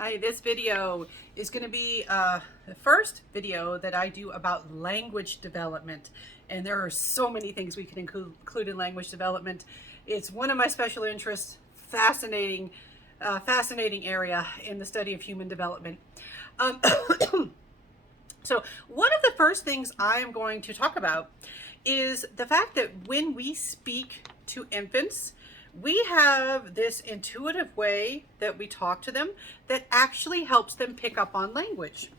Hi, this video is going to be the first video that I do about language development. And there are so many things we can include in language development. It's one of my special interests, fascinating area in the study of human development. So one of the first things I am going to talk about is the fact that when we speak to infants, we have this intuitive way that we talk to them that actually helps them pick up on language.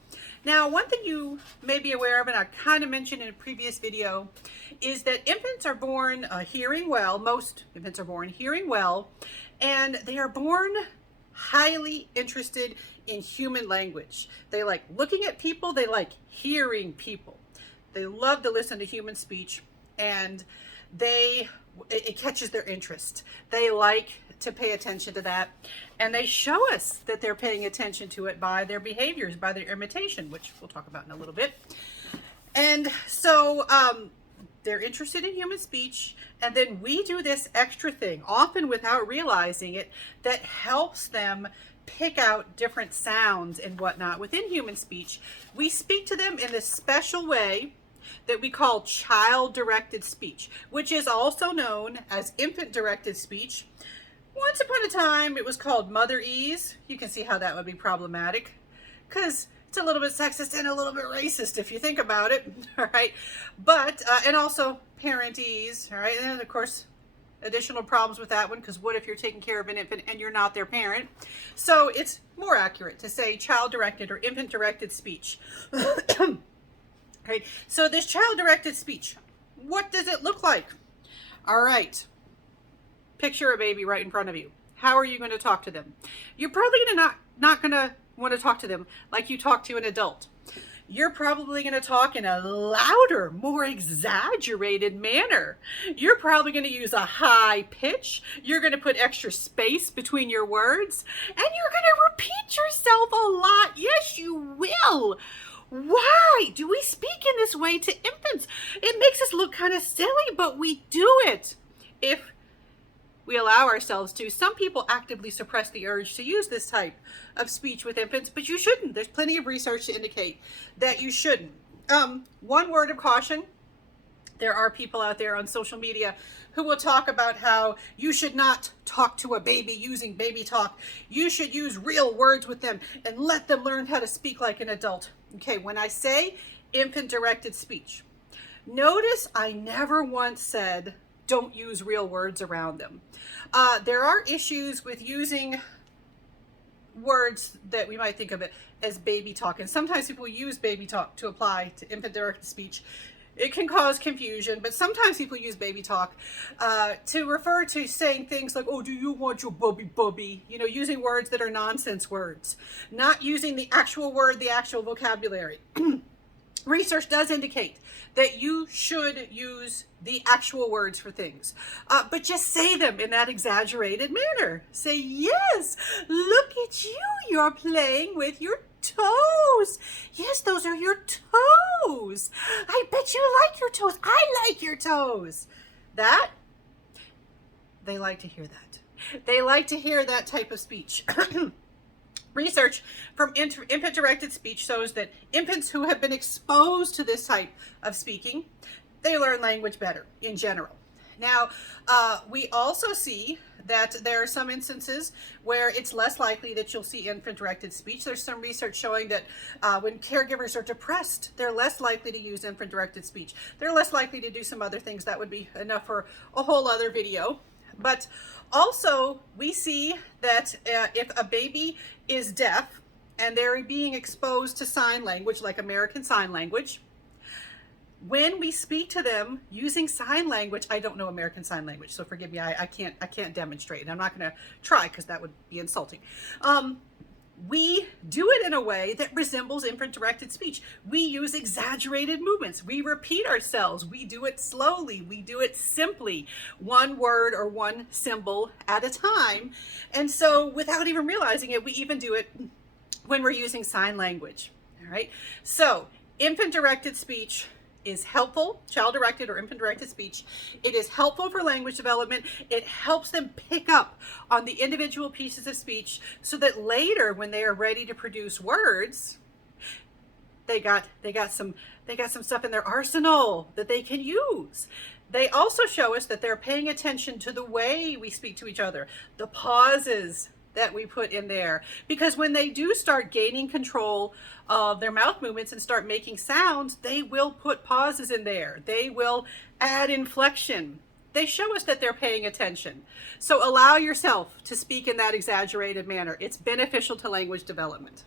Now, one thing you may be aware of, and I kind of mentioned in a previous video, is that infants are born hearing well. Most infants are born hearing well, and they are born highly interested in human language. They like looking at people, they like hearing people. They love to listen to human speech, and it catches their interest. They like to pay attention to that, and they show us that they're paying attention to it by their behaviors, by their imitation, which we'll talk about in a little bit. And so they're interested in human speech, and then we do this extra thing, often without realizing it, that helps them pick out different sounds and whatnot within human speech. We speak to them in this special way that we call child-directed speech, which is also known as infant-directed speech. Once upon a time, it was called mother-ease. You can see how that would be problematic, because it's a little bit sexist and a little bit racist if you think about it, all right? But, and also parent-ease, all right? And of course, additional problems with that one, because what if you're taking care of an infant and you're not their parent? So it's more accurate to say child-directed or infant-directed speech. Right. So this child-directed speech, what does it look like? All right. Picture a baby right in front of you. How are you going to talk to them? You're probably not going to want to talk to them like you talk to an adult. You're probably going to talk in a louder, more exaggerated manner. You're probably going to use a high pitch. You're going to put extra space between your words, and you're going to repeat yourself a lot. Yes, you will. Why do we speak in this way to infants? It makes us look kind of silly, but we do it if we allow ourselves to. Some people actively suppress the urge to use this type of speech with infants, but you shouldn't. There's plenty of research to indicate that you shouldn't. One word of caution. There are people out there on social media who will talk about how you should not talk to a baby using baby talk. You should use real words with them and let them learn how to speak like an adult. Okay, when I say infant-directed speech, notice I never once said don't use real words around them. There are issues with using words that we might think of it as baby talk, and sometimes people use baby talk to apply to infant-directed speech. It can cause confusion, but sometimes people use baby talk to refer to saying things like, oh, do you want your bubby? You know, using words that are nonsense words, not using the actual word, the actual vocabulary. Research does indicate that you should use the actual words for things, but just say them in that exaggerated manner. Say, yes, look at you, you're playing with your toes. Yes, those are your toes. I bet you like your toes. I like your toes. That, they like to hear that. They like to hear that type of speech. Research from infant-directed speech shows that infants who have been exposed to this type of speaking, they learn language better in general. Now, we also see that there are some instances where it's less likely that you'll see infant-directed speech. There's some research showing that when caregivers are depressed, they're less likely to use infant-directed speech. They're less likely to do some other things. That would be enough for a whole other video. But also, we see that if a baby is deaf and they're being exposed to sign language, like American Sign Language, when we speak to them using sign language, I don't know American Sign Language, so forgive me, I can't demonstrate, and I'm not going to try because that would be insulting. We do it in a way that resembles infant-directed speech. We use exaggerated movements. We repeat ourselves. We do it slowly. We do it simply, one word or one symbol at a time. And so without even realizing it, we even do it when we're using sign language. All right. So infant-directed speech is helpful, child-directed or infant-directed speech. It is helpful for language development. It helps them pick up on the individual pieces of speech so that later when they are ready to produce words, they got some stuff in their arsenal that they can use. They also show us that they're paying attention to the way we speak to each other, the pauses that we put in there. Because when they do start gaining control of their mouth movements and start making sounds, they will put pauses in there. They will add inflection. They show us that they're paying attention. So allow yourself to speak in that exaggerated manner. It's beneficial to language development.